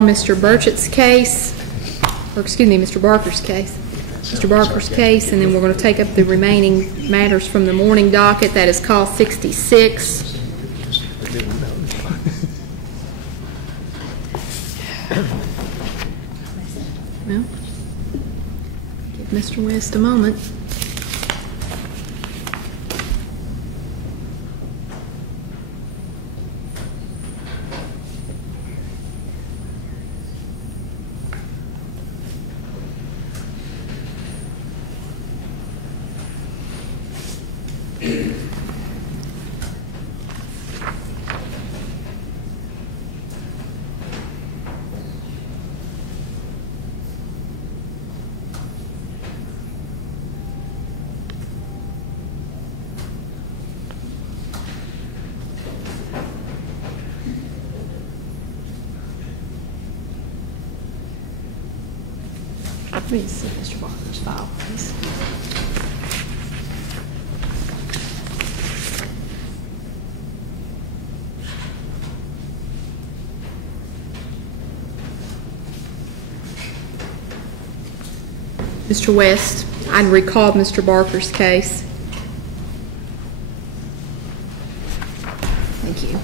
Mr. Burchett's case, or excuse me, Mr. Barker's case. Mr. Barker's case, and then we're going to take up the remaining matters from the morning docket. That is call 66. Well, give Mr. West a moment. Let me see Mr. Barker's file, please. Mr. West, I'd recalled Mr. Barker's case. Thank you.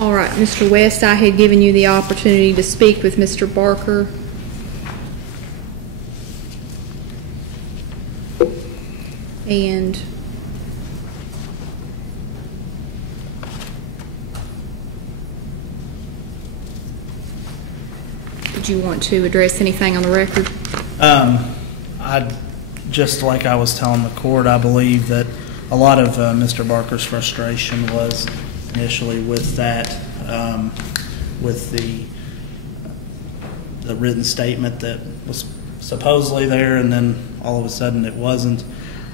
All right, Mr. West, I had given you the opportunity to speak with Mr. Barker. And did you want to address anything on the record? Just like I was telling the court, I believe that a lot of Mr. Barker's frustration was initially with that, with the written statement that was supposedly there, and then all of a sudden it wasn't.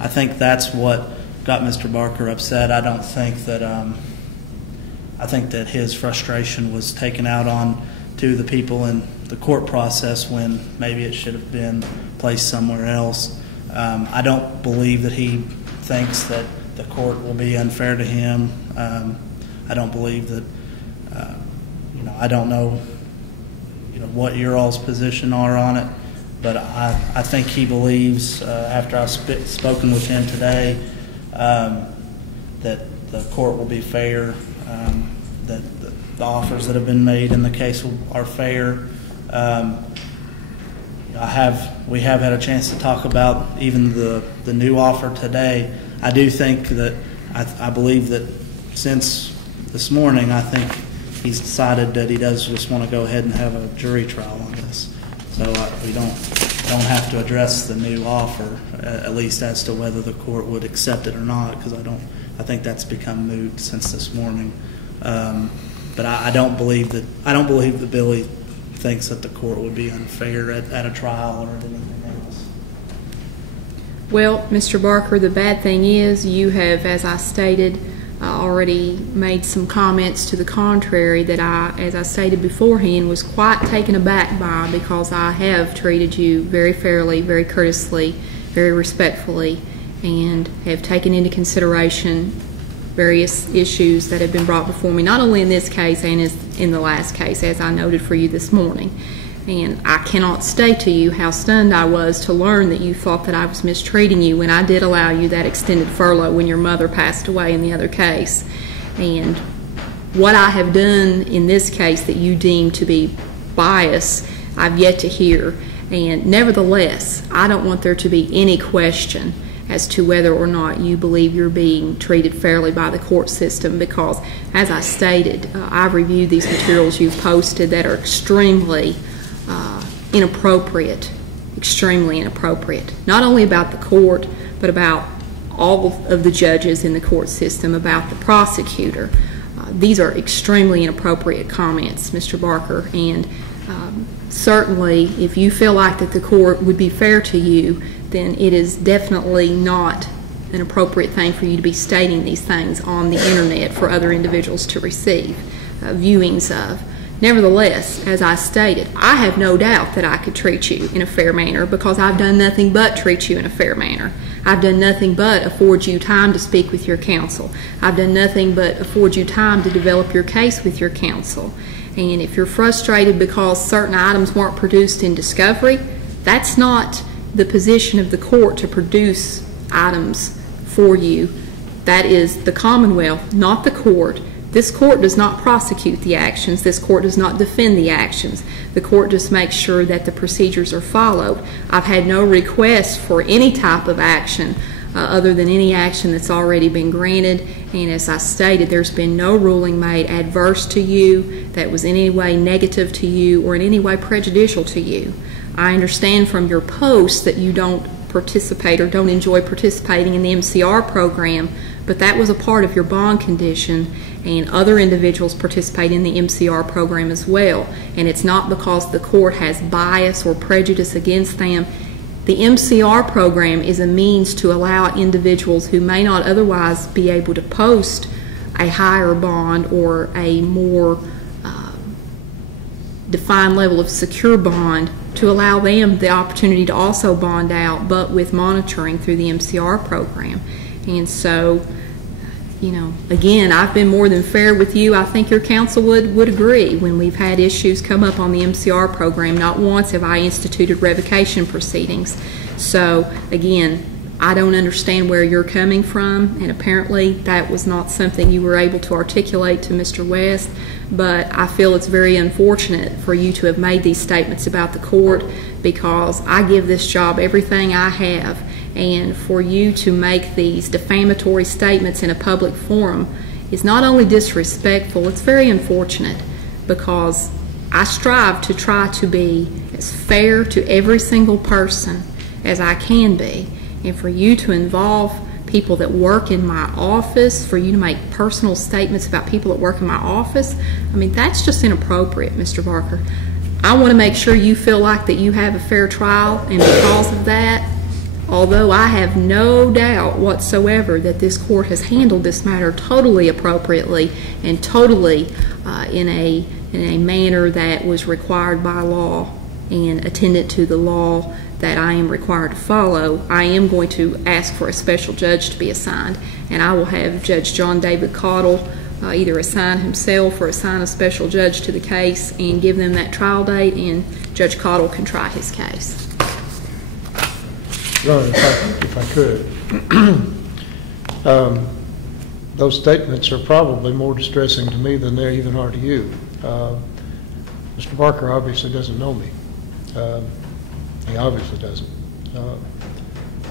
I think that's what got Mr. Barker upset. I don't think that I think that his frustration was taken out on to the people in the court process when maybe it should have been placed somewhere else. I don't believe that he thinks that the court will be unfair to him. I don't believe that, I don't know, what your all's position are on it, but I think he believes, after I've spoken with him today, that the court will be fair, that the offers that have been made in the case are fair. We have had a chance to talk about even the new offer today. I do think that, I believe that since this morning, I think he's decided that he does just want to go ahead and have a jury trial on this. So we don't have to address the new offer, at least as to whether the court would accept it or not, because I think that's become moot since this morning. But I don't believe that Billy thinks that the court would be unfair at a trial or at anything else. Well, Mr. Barker, the bad thing is you have, as I stated, already made some comments to the contrary that as I stated beforehand, was quite taken aback by, because I have treated you very fairly, very courteously, very respectfully, and have taken into consideration various issues that have been brought before me, not only in this case and in the last case, as I noted for you this morning. And I cannot state to you how stunned I was to learn that you thought that I was mistreating you when I did allow you that extended furlough when your mother passed away in the other case. And what I have done in this case that you deem to be bias, I've yet to hear. And nevertheless, I don't want there to be any question as to whether or not you believe you're being treated fairly by the court system, because, as I stated, I've reviewed these materials you've posted that are extremely inappropriate, extremely inappropriate, not only about the court, but about all of the judges in the court system, about the prosecutor. These are extremely inappropriate comments, Mr. Barker, and certainly if you feel like that the court would be fair to you, then it is definitely not an appropriate thing for you to be stating these things on the internet for other individuals to receive. viewings of. Nevertheless, as I stated, I have no doubt that I could treat you in a fair manner because I've done nothing but treat you in a fair manner. I've done nothing but afford you time to speak with your counsel. I've done nothing but afford you time to develop your case with your counsel. And if you're frustrated because certain items weren't produced in discovery, that's not the position of the court to produce items for you. That is the Commonwealth, not the court. This court does not prosecute the actions. This court does not defend the actions. The court just makes sure that the procedures are followed. I've had no request for any type of action other than any action that's already been granted. And as I stated, there's been no ruling made adverse to you that was in any way negative to you or in any way prejudicial to you. I understand from your post that you don't participate or don't enjoy participating in the MCR program, but that was a part of your bond condition, and other individuals participate in the MCR program as well. And it's not because the court has bias or prejudice against them. The MCR program is a means to allow individuals who may not otherwise be able to post a higher bond or a more defined level of secure bond, to allow them the opportunity to also bond out, but with monitoring through the MCR program. And so, you know, again, I've been more than fair with you. I think your counsel would agree when we've had issues come up on the MCR program. Not once have I instituted revocation proceedings. So, again, I don't understand where you're coming from, and apparently that was not something you were able to articulate to Mr. West, but I feel it's very unfortunate for you to have made these statements about the court, because I give this job everything I have, and for you to make these defamatory statements in a public forum is not only disrespectful, it's very unfortunate, because I strive to try to be as fair to every single person as I can be. And for you to involve people that work in my office, for you to make personal statements about people that work in my office, I mean, that's just inappropriate, Mr. Barker. I want to make sure you feel like that you have a fair trial, and because of that, although I have no doubt whatsoever that this court has handled this matter totally appropriately and totally in a manner that was required by law and attended to the law that I am required to follow, I am going to ask for a special judge to be assigned, and I will have Judge John David Cottle either assign himself or assign a special judge to the case and give them that trial date, and Judge Cottle can try his case. Your Honor, if I could, those statements are probably more distressing to me than they even are to you. Mr. Barker obviously doesn't know me. He obviously doesn't.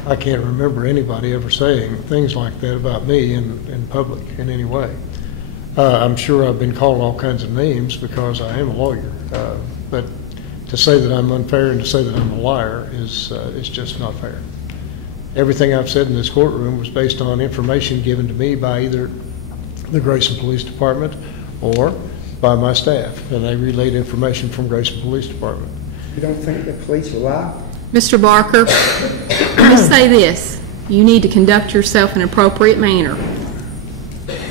I can't remember anybody ever saying things like that about me in public in any way. I'm sure I've been called all kinds of names because I am a lawyer, but to say that I'm unfair and to say that I'm a liar is just not fair. Everything I've said in this courtroom was based on information given to me by either the Grayson Police Department or by my staff, and they relayed information from Grayson Police Department. You don't think the police will lie? Mr. Barker, let me say this. You need to conduct yourself in an appropriate manner.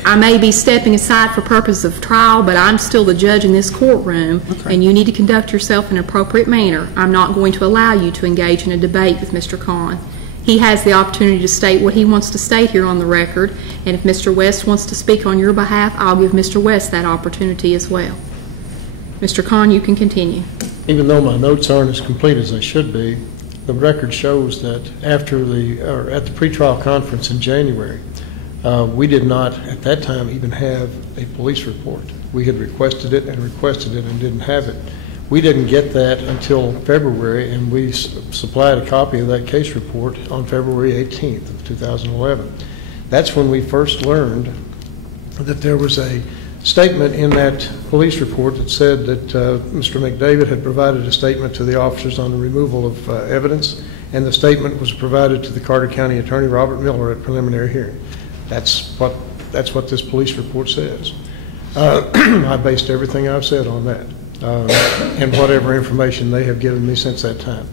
I may be stepping aside for purposes of trial, but I'm still the judge in this courtroom, and you need to conduct yourself in an appropriate manner. I'm not going to allow you to engage in a debate with Mr. Kahn. He has the opportunity to state what he wants to state here on the record, and if Mr. West wants to speak on your behalf, I'll give Mr. West that opportunity as well. Mr. Kahn, you can continue. Even though my notes aren't as complete as they should be, the record shows that at the pretrial conference in January, we did not at that time even have a police report. We had requested it and didn't have it. We didn't get that until February, and we supplied a copy of that case report on February 18th of 2011. That's when we first learned that there was a statement in that police report that said that Mr. McDavid had provided a statement to the officers on the removal of evidence, and the statement was provided to the Carter County Attorney Robert Miller at preliminary hearing. That's what this police report says. I based everything I've said on that and whatever information they have given me since that time.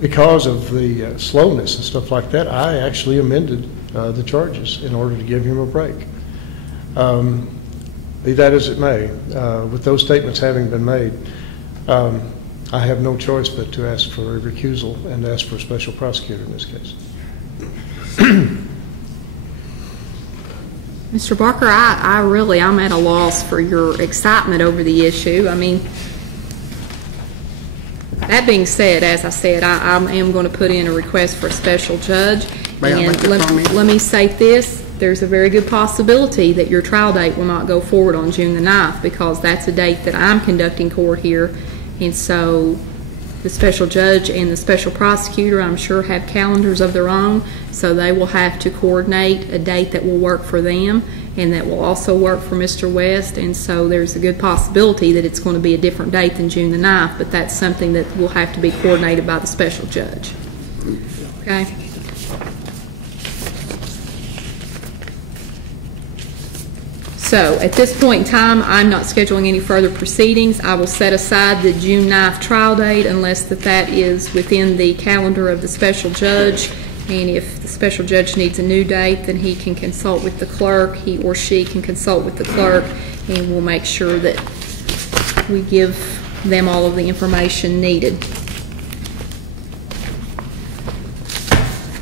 Because of the slowness and stuff like that, I actually amended the charges in order to give him a break. Be that as it may, with those statements having been made, I have no choice but to ask for a recusal and ask for a special prosecutor in this case. Mr. Barker, I'm at a loss for your excitement over the issue. I mean, that being said, as I said, I am going to put in a request for a special judge. May I make a comment? Let me say this. There's a very good possibility that your trial date will not go forward on June the 9th because that's a date that I'm conducting court here. And so the special judge and the special prosecutor, I'm sure, have calendars of their own, so they will have to coordinate a date that will work for them and that will also work for Mr. West. And so there's a good possibility that it's going to be a different date than June the 9th, but that's something that will have to be coordinated by the special judge. Okay? So at this point in time, I'm not scheduling any further proceedings. I will set aside the June 9th trial date unless that is within the calendar of the special judge. And if the special judge needs a new date, then he can consult with the clerk. He or she can consult with the clerk, and we'll make sure that we give them all of the information needed.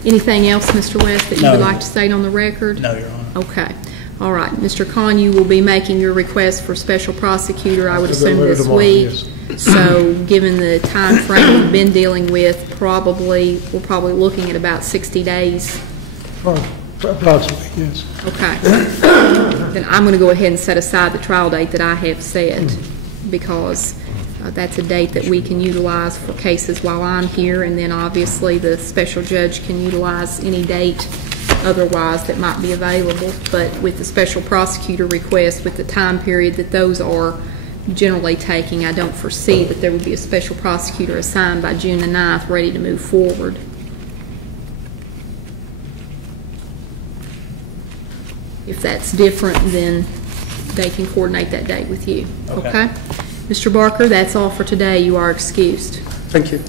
Anything else, Mr. West, that you would like to state on the record? No, Your Honor. Okay. All right. Mr. Kahn, you will be making your request for special prosecutor, I would assume, this tomorrow, week. yes. So given the time frame we've been dealing with, we're probably looking at about 60 days. Approximately, yes. Okay. Then I'm going to go ahead and set aside the trial date that I have set because that's a date that we can utilize for cases while I'm here, and then obviously the special judge can utilize any date otherwise that might be available. But with the special prosecutor request, with the time period that those are generally taking, I don't foresee that there would be a special prosecutor assigned by June the 9th ready to move forward. If that's different, then they can coordinate that date with you. Okay? Mr. Barker, that's all for today. You are excused. Thank you.